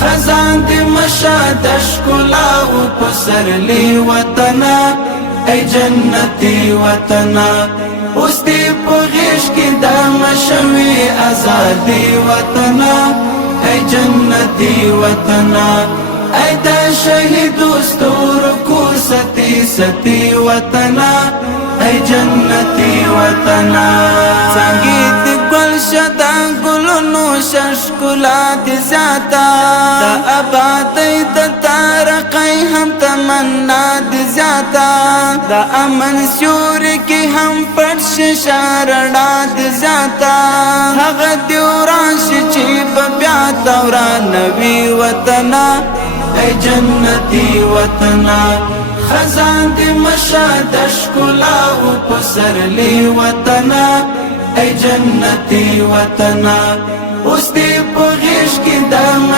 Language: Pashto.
خزان دی مشاد اشکلا و پسرلی وطنا ای جنتی وطنا اوس دی پغیش کی دا مشوی ازادی وطنا ای جنتی وطنا ای دا شهید استور کو ستی ستی وطنا ای جنتی وطنا سنگیت گل شدا گلونو ششکلا دی زیادا دا آبادی دا تارقی هم تمنا دی زیادا دا امن سیوری کی هم پرش شارڑا دی زیادا حق دیورانشی چی ببیاتا ورانوی وطنا ای جنتی وطنا خزان دی مشاد اشکلا و پسرلی وطنا ای جنتی وطنا اوس دی پغیش کی دا